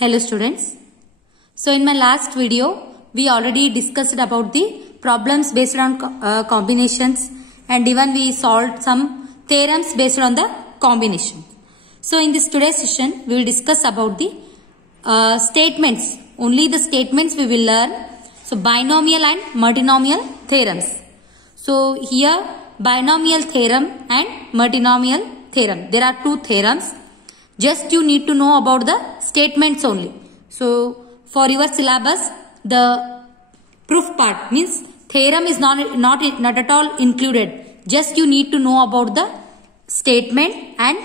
Hello students. So in my last video, we already discussed about the problems based on combinations, and even we solved some theorems based on the combination. So in this today's session, we will discuss about the statements. Only the statements we will learn. So binomial and multinomial theorems. So here binomial theorem and multinomial theorem. There are two theorems. Just you need to know about the statements only. So for your syllabus, the proof part means theorem is not at all included. Just you need to know about the statement and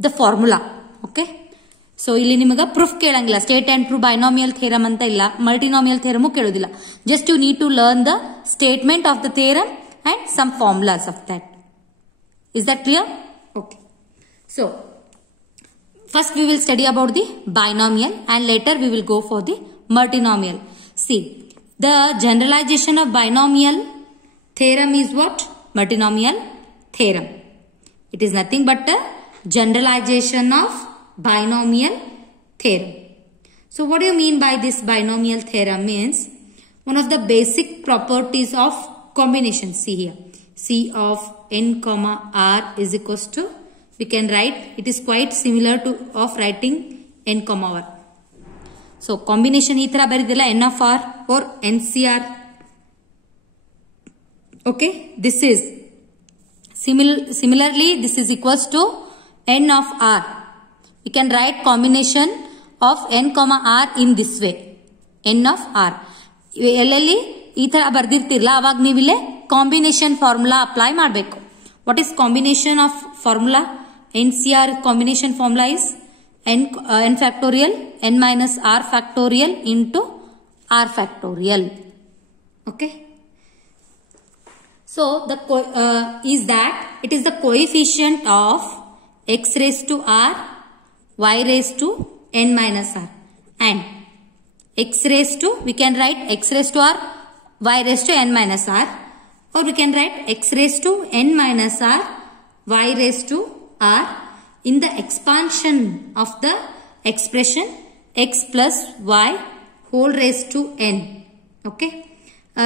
the formula. Okay. So ಇಲ್ಲಿ ನಿಮಗೆ proof ಕೇಳಂಗಿಲ್ಲ. State and prove binomial theorem ಅಂತ ಇಲ್ಲ. Multinomial theorem ಕೇಳೋದಿಲ್ಲ. Just you need to learn the statement of the theorem and some formulas of that. Is that clear? Okay. So first we will study about the binomial and later we will go for the multinomial. See, the generalization of binomial theorem is what? Multinomial theorem. It is nothing but a generalization of binomial theorem. So what do you mean by this binomial theorem? Means one of the basic properties of combination. See here. C of n comma r is equals to, we can write, it is quite similar to of writing n comma r. So combination ee tara baridilla n of r or NCR. Okay, this is similarly this is equals to n of r. We can write combination of n comma r in this way, n of r. ಎಲ್ಲೆಲ್ಲಿ ಈ ತರ ಬರ್ದಿರ್ತಿರಲ್ಲ ಅವಾಗ ನೀವು ಇಲ್ಲಿ combination formula apply ಮಾಡಬೇಕು. What is combination of formula? NCR combination formula is n factorial n minus r factorial into r factorial. Okay. So the is that it is the coefficient of x raised to r, y raised to n minus r, and x raised to, we can write x raised to r, y raised to n minus r, or we can write x raised to n minus r, y raised to r in the expansion of the expression x plus y whole raised to n. Okay.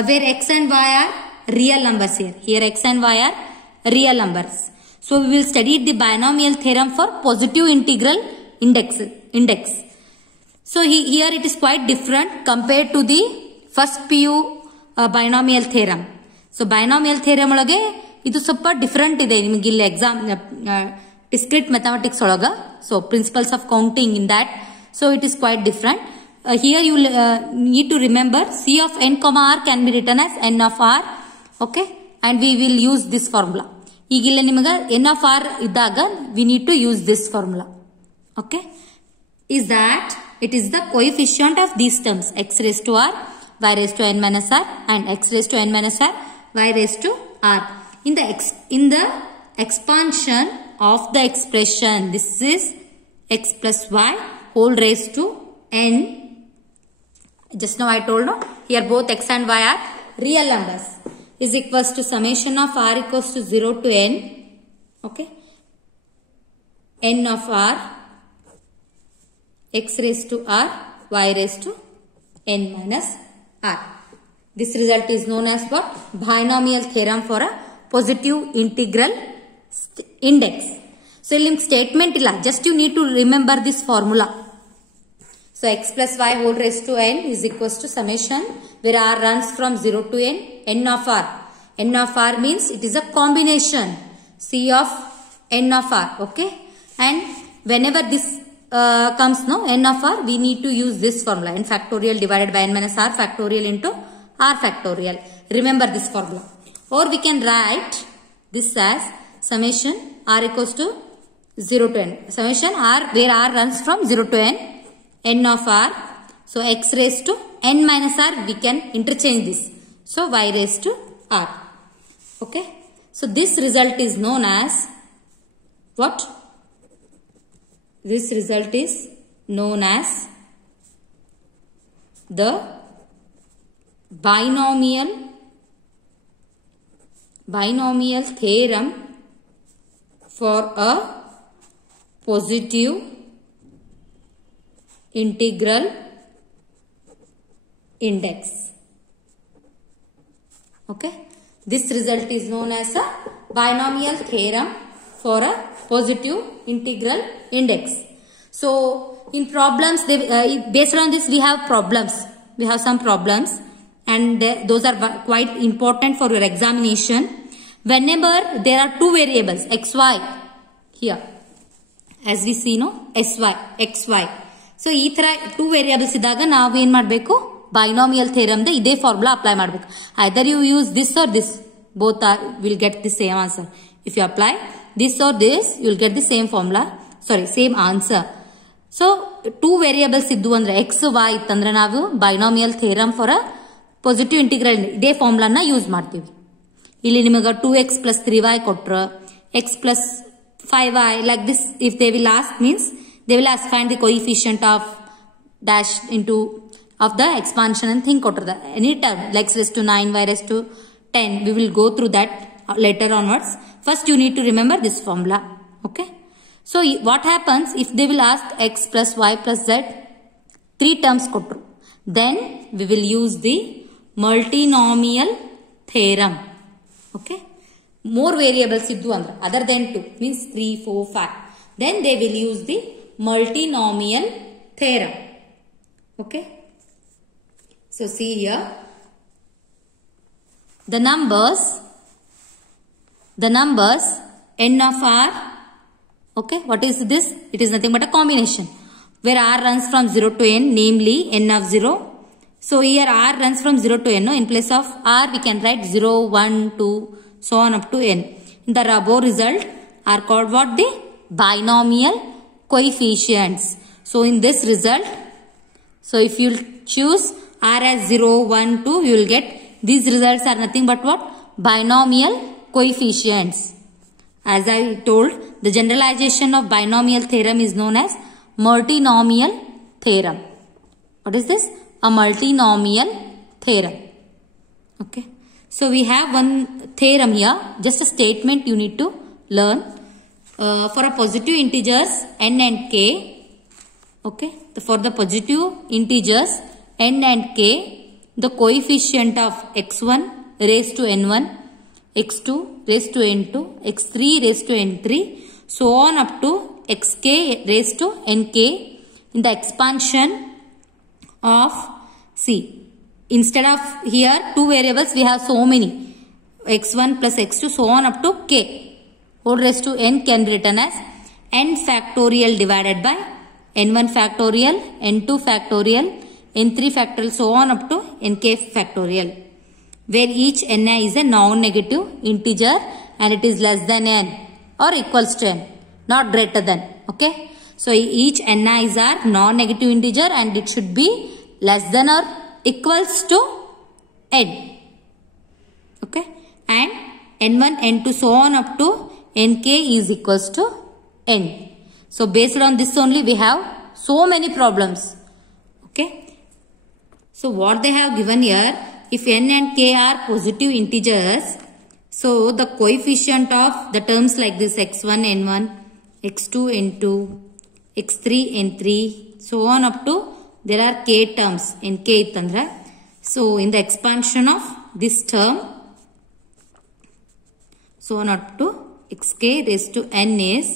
Where x and y are real numbers here. Here x and y are real numbers. So we will study the binomial theorem for positive integral index. So here it is quite different compared to the first PU binomial theorem. So binomial theorem ಒಳಗೆ ಇದು ಸ್ವಲ್ಪ different ಇದೆ ನಿಮಗೆ ಇಲ್ಲಿ exam discrete mathematics ಒಳಗ. So principles of counting in that. So it is quite different. Here you need to remember C of n comma r can be written as n of r. Okay. And we will use this formula. ಈಗ ಇಲ್ಲಿ ನಿಮಗೆ n of r ಇದ್ದಾಗ we need to use this formula. Okay. Is that it is the coefficient of these terms x raised to r, y raised to n minus r, and x raised to n minus r, y raised to r. In the expansion of the expression, this is x plus y whole raised to n. Just now I told no, here both x and y are real numbers, is equals to summation of r equals to 0 to n. Okay, n of r, x raised to r, y raised to n minus r. This result is known as what? Binomial theorem for a positive integral index. So ಇಲ್ಲಿ statement ಇಲ್ಲ, just you need to remember this formula. So x plus y whole raised to n is equals to summation where r runs from 0 to n, n of r. N of r means it is a combination C of n of r. Okay, and whenever this comes no n of r, we need to use this formula, n factorial divided by n minus r factorial into r factorial. Remember this formula. Or we can write this as summation r equals to 0 to n. Summation r where r runs from 0 to n, n of r. So x raised to n minus r, we can interchange this. So y raised to r. Okay. So this result is known as what? This result is known as the binomial theorem for a positive integral index. Okay, this result is known as a binomial theorem for a positive integral index. So in problems, based on this we have problems. We have some problems, and those are quite important for your examination. Whenever there are two variables xy here, as we see, no, sy, xy. So ee tara two variables idaga ನಾವು ಏನು ಮಾಡಬೇಕು, binomial theorem the ಇದೇ formula apply ಮಾಡಬೇಕು. Either you use this or this, both will get the same answer. If you apply this or this, you will get the same formula, sorry, same answer. So two variables ಇದ್ದು ಅಂದ್ರೆ x y ಇತ್ತಂದ್ರೆ ನಾವು binomial theorem for a positive integral ಇದೇ ಫಾರ್ಮುಲಾನ use ಮಾಡ್ತೀವಿ. ಇಲ್ಲಿ ನಿಮಗೆ 2x plus 3y ಕೊಟ್ರ x plus 5y like this, if they will ask, means they will ask find the coefficient of dash into of the expansion and thing kotra any term like x raised to 9, y raised to 10. We will go through that later onwards. First you need to remember this formula. Okay, so what happens if they will ask x plus y plus z, three terms kotru, then we will use the multinomial theorem. Okay, more variables iddu andre other than 2, means 3, 4, 5, then they will use the multinomial theorem. Okay, so see here the numbers n of r. Okay, what is this? It is nothing but a combination where r runs from 0 to n, namely n of 0. So here r runs from 0 to n. No? In place of r we can write 0, 1, 2, so on up to n. The above result are called what? The binomial coefficients. So in this result, so if you choose r as 0, 1, 2, you will get these results are nothing but what? Binomial coefficients. As I told, the generalization of binomial theorem is known as multinomial theorem. What is this? A multinomial theorem. Okay. So we have one theorem here, just a statement you need to learn. For a positive integers n and k, okay, for the positive integers n and k, the coefficient of x1 raised to n1, x2 raised to n2, x3 raised to n3, so on up to xk raised to nk in the expansion of, see, instead of here two variables we have so many, x1 plus x2 so on up to k whole raised to n can be written as n factorial divided by n1 factorial, n2 factorial, n3 factorial, so on up to nk factorial, where each ni is a non-negative integer and it is less than n or equals to n, not greater than. Okay, so each ni's are non-negative integer and it should be less than or equals to n. Okay, and n1, n2, so on up to nk is equals to n. So based on this only we have so many problems. Okay, so what they have given here, if n and k are positive integers, so the coefficient of the terms like this x1, n1, x2, n2, x3, n3, so on up to there are k terms in k itandra. So in the expansion of this term, so on up to xk raised to n is,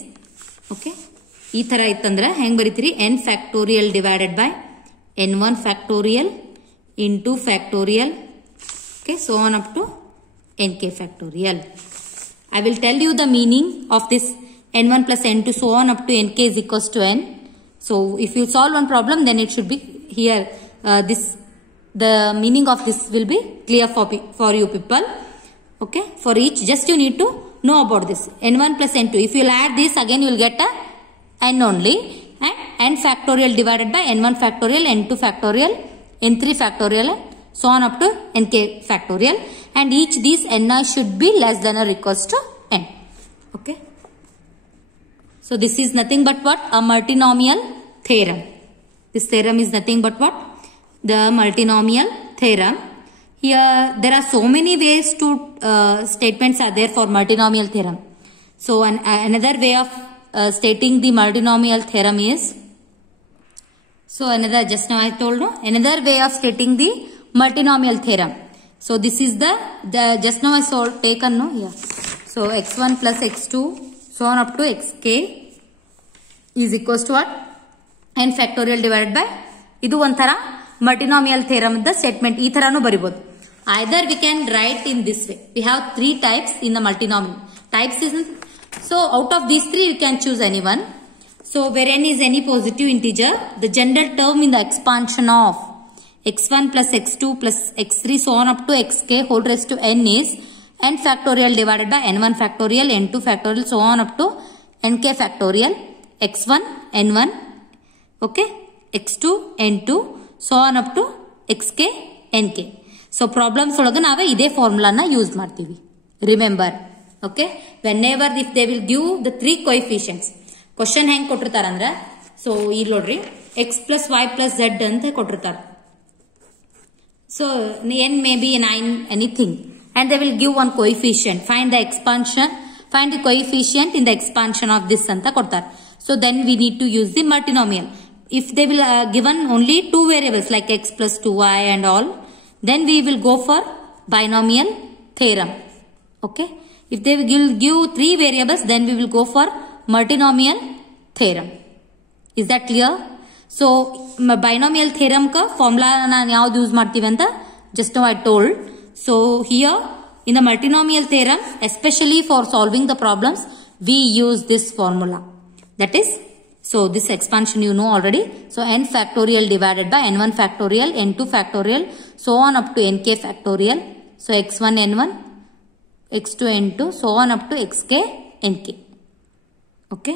okay, ee tara itandra heng baritiri, n factorial divided by n1 factorial into factorial, okay, so on up to nk factorial. I will tell you the meaning of this n1 plus n2 so on up to nk is equals to n. So if you solve one problem, then it should be here, the meaning of this will be clear for you people. Okay, for each just you need to know about this n1 plus n2. If you will add this again, you will get a n only, and n factorial divided by n1 factorial, n2 factorial, n3 factorial, so on up to nk factorial, and each these ni should be less than or equals to n. Okay, so this is nothing but what? A multinomial theorem. This theorem is nothing but what? The multinomial theorem. Here there are so many ways to statements are there for multinomial theorem. So another way of stating the multinomial theorem is, So another, just now I told you, another way of stating the multinomial theorem. So this is the just now I taken no here. So x1 plus x2 so on up to xk is equals to what? n factorial divided by, idu ಒಂಥರ multinomial theorem the statement ಈ ತರಾನು ಬರಿಬಹುದು. Either we can write in this way. We have 3 types in the multinomial. Types is, so out of these 3 we can choose any one. So where n is any positive integer, the general term in the expansion of x1 plus x2 plus x3 so on up to xk whole raised to n is n factorial divided by n1 factorial, n2 factorial so on up to nk factorial, x1 n1, okay, x2 n2 so on up to xk nk. So problems ಒಳಗೆ ನಾವು ಇದೇ ಫಾರ್ಮುಲಾನ use ಮಾಡ್ತೀವಿ. Remember, okay, whenever if they will give the 3 coefficients, question ಹೆಂಗ್ ಕೊಟ್ಟಿರ್ತಾರ ಅಂದ್ರ, so ಇಲ್ಲಿ ನೋಡ್ರಿ x plus y plus z ಅಂತ ಕೊಟ್ಟಿರ್ತಾರ. So n may be 9 anything and they will give one coefficient. Find the expansion, find the coefficient in the expansion of this ಅಂತ ಕೊಡ್ತಾರ. So then we need to use the multinomial. If they will given only 2 variables like x plus 2y and all, then we will go for binomial theorem. Okay. If they will give 3 variables, then we will go for multinomial theorem. Is that clear? So binomial theorem ka formula na yaud use ಮಾಡ್ತೀವಿ ಅಂತ just now I told. So here in the multinomial theorem, especially for solving the problems, we use this formula. That is, so this expansion you know already. So n factorial divided by n1 factorial, n2 factorial so on up to nk factorial. So x1 n1, x2 n2 so on up to xk nk. Okay,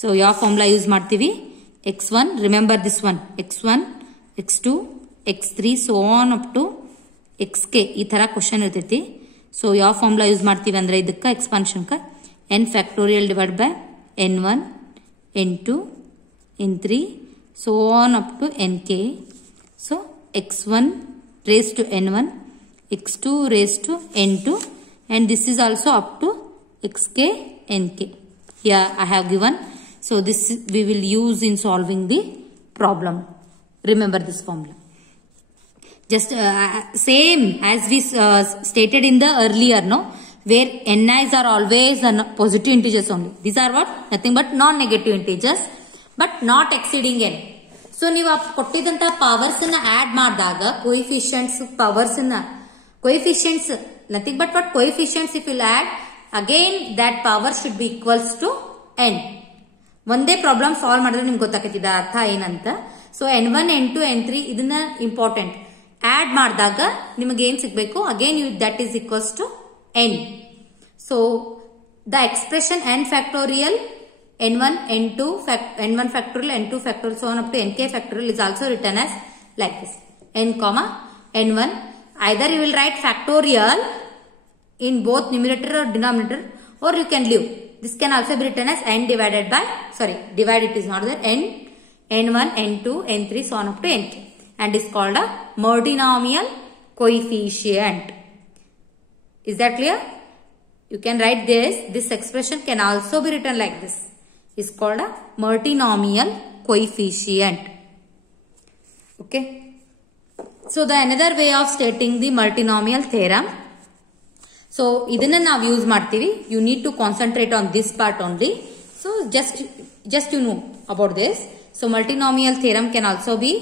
so your formula use ಮಾಡ್ತೀವಿ. x1, remember this one, x1, x2, x3 so on up to xk ಈ ತರ question ಇರ್ತೈತಿ. So ಯಾವ formula use ಮಾಡ್ತೀವಿ ಅಂದ್ರೆ ಇದಕ್ಕ expansion ಕ n factorial divided by n1, n2, n3 so on up to nk. So x1 raised to n1, x2 raised to n2 and this is also up to xk nk. Here I have given. So this we will use in solving the problem. Remember this formula. Just same as we stated in the earlier, no, where ni's are always positive integers only. These are what? Nothing but non-negative integers, but not exceeding n. So ನೀವು ಕೊಟ್ಟಿದಂತ powers ಅನ್ನ add ಮಾಡಿದಾಗ coefficients powers ಅನ್ನ coefficients nothing but what coefficients if you add, again that power should be equals to n. ಒಂದೇ problem solve ಮಾಡಿದ್ರೆ ನಿಮ್ಗೆ ಗೊತ್ತಾಗ್ತದ ಅರ್ಥ ಏನಂತ. ಸೊ n1 n2 n3 ಇದನ್ನ ಇಂಪಾರ್ಟೆಂಟ್. ಆಡ್ ಮಾಡಿದಾಗ ನಿಮಗೆ ಏನ್ ಸಿಗಬೇಕು, again that is equals to n. So the expression n factorial n1 n2 n1 factorial n2 factorial so on up to nk factorial is also written as like this, n comma n1. Either you will write factorial in both numerator or denominator, or you can leave. This can also be written as n divided by, sorry, divide it is not there, n, n1, n2, n3 so on up to nk, and is called a multinomial coefficient. Is that clear? You can write this expression can also be written like this. Is called a multinomial coefficient. Okay. So the another way of stating the multinomial theorem. So ಇದನ್ನ ನಾವು use ಮಾಡ್ತೀವಿ. You need to concentrate on this part only. So just you know about this. So multinomial theorem can also be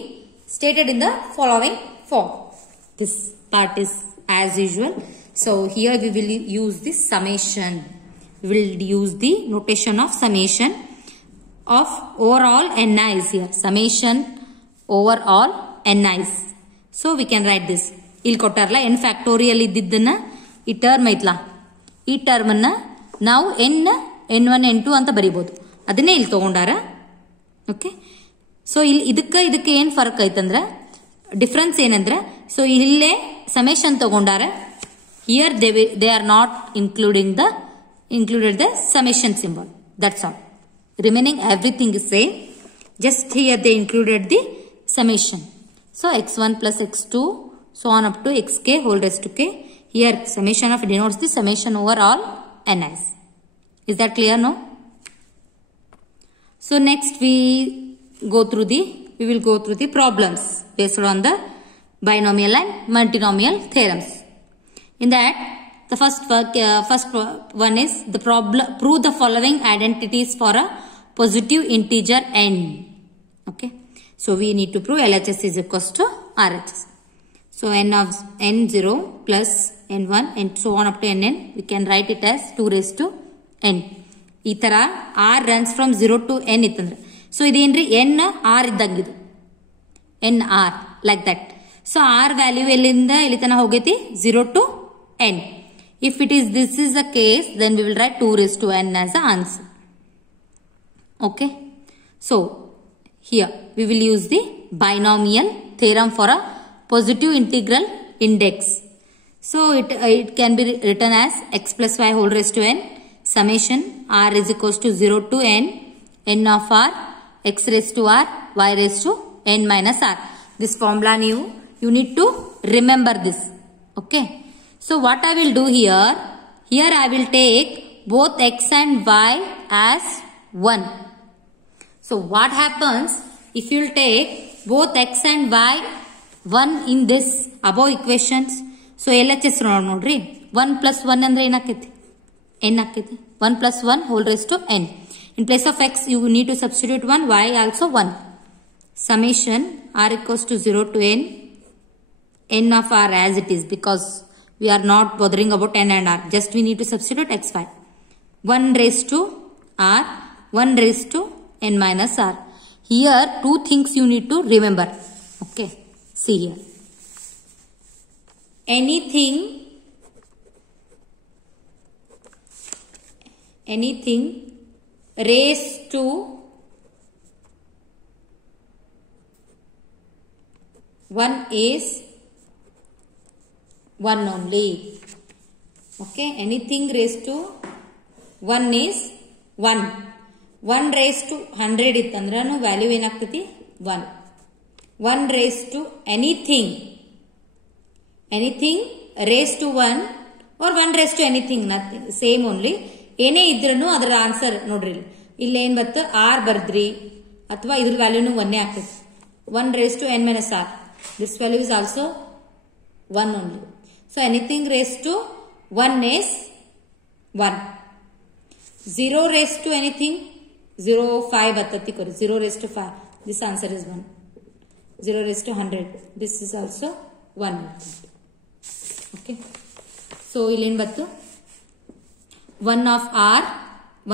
stated in the following form. This part is as usual. So here we will use this summation. We will use the notation of summation of overall ni's here. Summation overall ni's. So we can write this. ಇಲ್ಲಿ ಕೊಟ್ಟಾರಲ್ಲ n factorial ಇದ್ದಿದ್ದನ್ನ ಈ term ಐತ್ಲಾ, ಈ term ಅನ್ನ ನಾವು n1 n2 ಅಂತ ಬರಿಬಹುದು. ಅದನ್ನೇ ಇಲ್ಲಿ ತಗೊಂಡಾರ. ಓಕೆ. ಸೊ ಇಲ್ಲಿ ಇದಕ್ಕೆ ಏನ್ ಫರ್ಕ್ ಐತಂದ್ರ, ಡಿಫ್ರೆನ್ಸ್ ಏನಂದ್ರ, ಸೊ ಇಲ್ಲೇ ಸಮೇಶನ್ ತಗೊಂಡಾರ. Here they are not included the summation symbol. That's all. Remaining everything is same. Just here they included the summation. So x1 plus x2 so on up to xk whole raised to k. Here summation of denotes the summation over all ni's. Is that clear now? So next we go through the we will go through the problems based on the binomial and multinomial theorems. In that, the first one is the problem. Prove the following identities for a positive integer n. Okay. So we need to prove LHS is equals to RHS. So n of n0 plus n1 and so on up to nn. We can write it as 2 raised to n. ಈ ತರ r runs from 0 to n ಇತ್ತಂದ್ರೆ so ಇದೇನ್ರಿ n r ಇದ್ದಂಗಿದು n r like that. So r value ಎಲ್ಲಿಂದ ಎಲ್ಲಿ ತನಕ ಹೋಗೈತಿ 0 to n. If it is this is the case, then we will write 2 raised to n as the answer. Okay. So here we will use the binomial theorem for a positive integral index. So it can be written as x plus y whole raised to n summation r is equals to 0 to n of r x raised to r y raised to n minus r. This formula you need to remember this. Okay. So what I will do here I will take both x and y as 1. So what happens if you will take both x and y 1 in this above equations? So LHS nodri 1 plus 1 andre enaketi n aketi 1 plus 1 whole raised to n. In place of x you need to substitute 1, y also 1. Summation r equals to 0 to n of r as it is, because we are not bothering about n and r. Just we need to substitute x, y. 1 raised to r, 1 raised to n minus r. Here 2 things you need to remember. Okay. See here. Anything raised to one is 1 only. Okay. Anything raised to 1 is 1. 1 raised to 100 ittandra value enagtati 1. 1 raised to anything raised to 1 or 1 raised to anything, nothing, same only. ಏನೇ ಇದ್ರೂ ಅದರ answer ನೋಡ್ರಿ ಇಲ್ಲಿ ಏನ್ ಬತ್ತು r ಬರ್ದ್ರಿ ಅಥವಾ ಇದ್ರ ವ್ಯಾಲ್ಯೂನು 1 ಆಗ್ತೈತಿ. 1 raised to n minus r, this value is also 1 only. So anything raised to 1 is 1. 0 raised to anything 0 5 ಬರ್ತೈತಿ ಕೊರಿ 0 raised to 5, this answer is 1. 0 raised to 100, this is also 1. Okay. So ಇಲ್ಲಿ ಏನ್ ಬತ್ತು 1 of r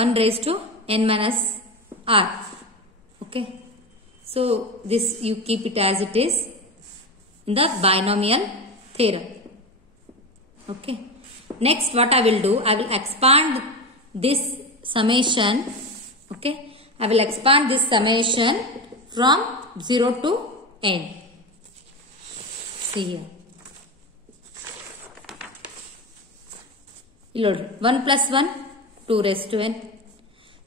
1 raised to n minus r. Okay. So this you keep it as it is in the binomial theorem. Okay. Next what I will do, I will expand this summation. Okay. I will expand this summation from 0 to n. See here. 1 plus 1 2 raised to n.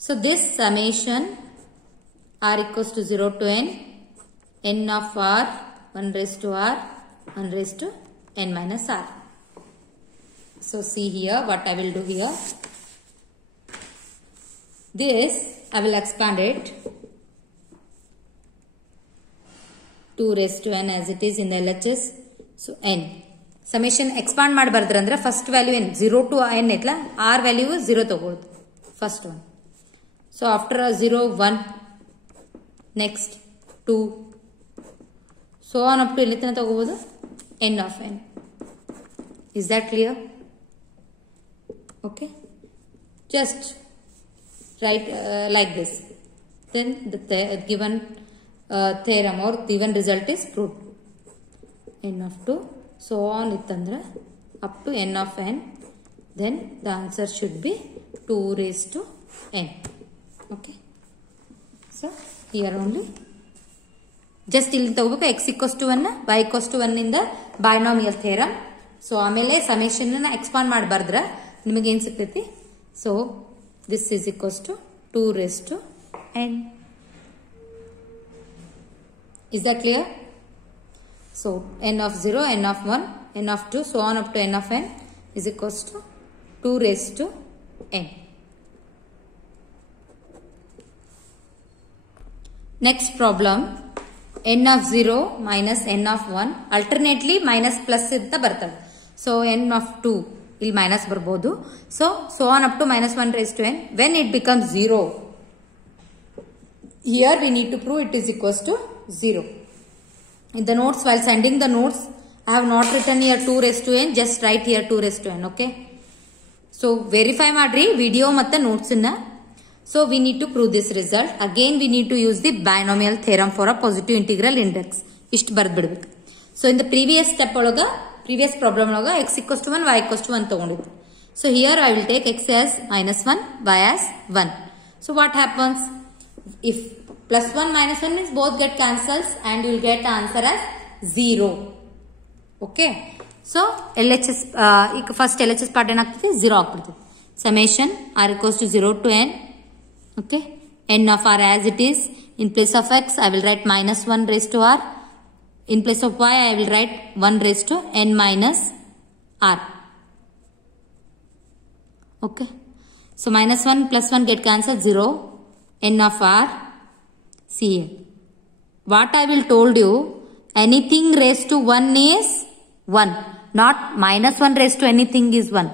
So this summation r equals to 0 to n of r 1 raised to r 1 raised to n minus r. So see here what I will do here. This I will expand it 2 raised to n as it is in the LHS. So n. Summation expand ಮಾಡಿ ಬರ್ದ್ರಂದ್ರೆ first value ಏನು 0 to n ಐತಲ್ಲ r value 0 ತಗೊಳ್ಳೋದು first one. So after 0 1 next 2 so on up to ಎಲ್ಲಿ ತನಕ ತಗೋಬಹುದು n of n. Is that clear? Okay. Just write like this. Then the given theorem or given result is proved. n of 2 so on ittandra up to n of n, then the answer should be 2 raised to n. Okay. So here only just ಇಲ್ಲಿ ತಗೋಬೇಕು x equals to 1 y equals to 1 ಇಂದ binomial theorem. So ಆಮೇಲೆ summation ನ expand ಮಾಡಿ ಬರ್ದ್ರ ನಿಮಗೆ ಏನ್ ಸಿಗ್ತೈತಿ. So this is equals to 2 raised to n. Is that clear? So n of 0, n of 1, n of 2, so on up to n of n is equals to 2 raised to n. Next problem. n of 0 minus n of 1 alternately minus plus ಅಂತ ಬರ್ತವೆ. So n of 2 ಇಲ್ಲಿ minus ಬರ್ಬೋದು. So on up to minus 1 raised to n. When it becomes 0, here we need to prove it is equals to 0. In the notes, while sending the notes, I have not written here 2 raised to n, just write here 2 raised to n, okay? So verify madri video matte notes inna. So we need to prove this result. Again we need to use the binomial theorem for a positive integral index. Ishtu barad bidbeku. So in the previous step olaga, previous problem olaga x equals to 1, y equals to 1 tagondidde. So here I will take x as minus 1, y as 1. So what happens? If plus 1 minus 1 means both get cancels and you will get answer as 0. Okay. So LHS first LHS part enagtide 0 agbidutte. Summation r equals to 0 to n. Okay, n of r as it is. In place of x, I will write minus 1 raised to r. In place of y, I will write 1 raised to n minus r. Okay, so minus 1 plus 1 get cancelled, 0. N of r. See here. What I will told you, anything raised to 1 is 1. Not minus 1 raised to anything is 1.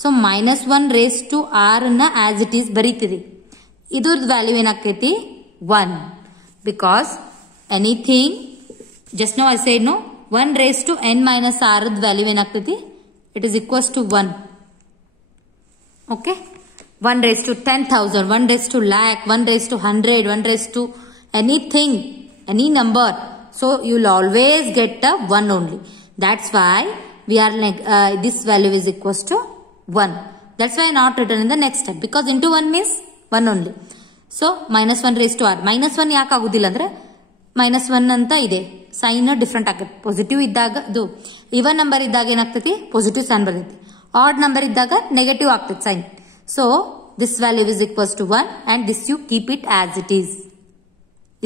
So minus 1 raised to r na as it is baritide. Idurd value enaketi 1 because anything, just now I said no, 1 raised to n minus r value enaketi, it is equals to 1. Okay, 1 raised to 10,000, 1 raised to lakh, 1 raised to 100, 1 raised to anything, any number. So you will always get a 1 only. That's why we are like this value is equals to 1. That's why not written in the next step, because into 1 means 1 only. So minus 1 raised to r. Minus 1 ಯಾಕೆ ಆಗುದಿಲ್ಲ ಅಂದ್ರೆ minus 1 ಅಂತ ಇದೆ, sign different ಆಗುತ್ತೆ. Positive ಇದ್ದಾಗ ಇದು even number ಇದ್ದಾಗ ಏನಾಗ್ತೈತಿ, ಪಾಸಿಟಿವ್ ಸೈನ್ ಬರ್ತೈತಿ. ಆಡ್ ನಂಬರ್ ಇದ್ದಾಗ ನೆಗೆಟಿವ್ ಆಗ್ತೈತಿ sign. So this value is equals to 1 and this you keep it as it is.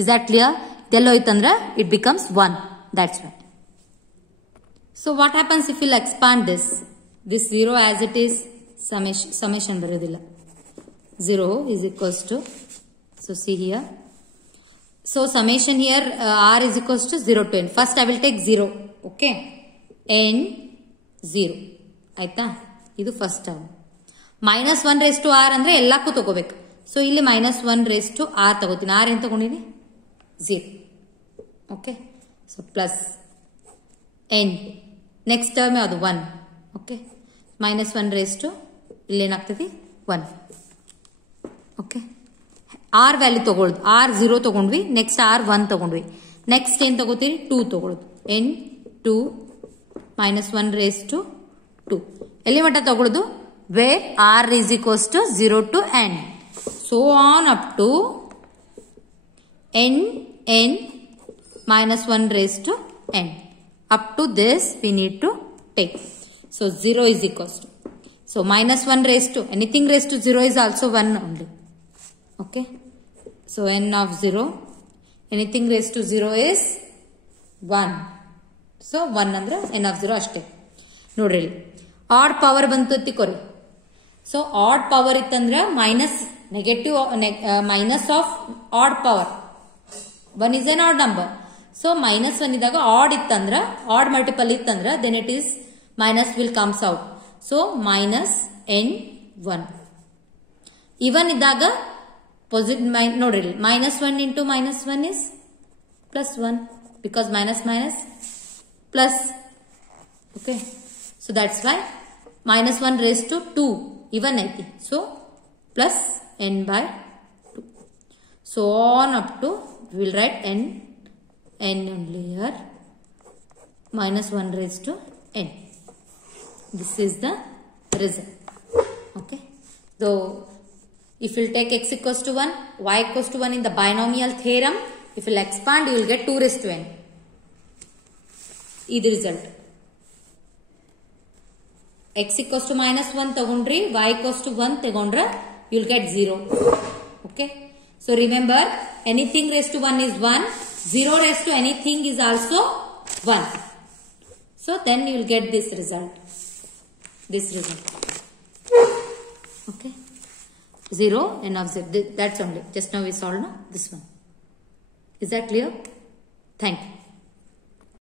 Is that clear? ಇದೆಲ್ಲೋ ಇತ್ತಂದ್ರೆ it becomes 1. That's why. So what happens if we'll expand this? This 0 as it is, summation ಬರೋದಿಲ್ಲ. 0 is equals to, so see here. So summation here r is equals to 0 to n. First I will take 0. Okay. n 0. ಆಯ್ತಾ, ಇದು first term. minus 1 raised to r ಅಂದ್ರೆ ಎಲ್ಲಕ್ಕೂ ತಗೋಬೇಕು. So ಇಲ್ಲಿ minus 1 raised to r ತಗೋತೀನಿ. r ಏನು ತಗೊಂಡಿನಿ? 0. Okay, so plus n next term ಯಾವುದು 1. ಓಕೆ, minus 1 raised to ಇಲ್ಲಿ ಏನಾಗ್ತದೆ 1. ಓಕೆ, r ವ್ಯಾಲ್ಯೂ ತಗೊಳ್ಳೋದು, r 0 ತಗೊಂಡ್ವಿ, ನೆಕ್ಸ್ಟ್ r 1 ತಗೊಂಡ್ವಿ, ನೆಕ್ಸ್ಟ್ ಏನ್ ತಗೋತೀರಿ 2 ತಗೊಳ್ಳೋದು. n 2 minus 1 raised to 2 ಎಲ್ಲಿ ಮಟ್ಟ ತಗೊಳ್ಳೋದು, where r is equals to 0 to n. So on up to n minus 1 raised to n. Up to this we need to take. So 0 is equals to, so minus 1 raised to, anything raised to 0 is also 1 only. Okay, so n of 0, anything raised to 0 is 1. So 1 ಅಂದ್ರೆ n of 0 ಅಷ್ಟೇ. ನೋಡ್ರಿ, add power ಬಂತು ತಿಕ್ಕೋರಿ. So add power ಇತ್ತಂದ್ರೆ minus negative minus of add power. 1 is an odd number. So minus 1 ಇದ್ದಾಗ add ಇತ್ತಂದ್ರ, add multiple ಇತ್ತಂದ್ರ then it is minus will comes out. So minus n 1. even ಇದ್ದಾಗ positive ನೋಡ್ರಿ, minus 1 into minus 1 is plus 1 because minus minus plus. Okay, so that's why minus 1 raised to 2 even ಐತಿ. So plus n by 2. So on up to, we will write n only here, minus 1 raised to n. This is the result. Okay, so if you will take x equals to 1, y equals to 1 in the binomial theorem, if you will expand, you will get 2 raised to n. This is the result. x equals to minus 1 ತಗೊಂಡ್ರಿ, y equals to 1 ತಗೊಂಡ್ರೆ you will get 0. Okay, so remember, anything raised to 1 is 1, 0 raised to anything is also 1. So then you will get this result. Okay, 0 n of 0, that's only, just now we solved this one. Is that clear? Thank you.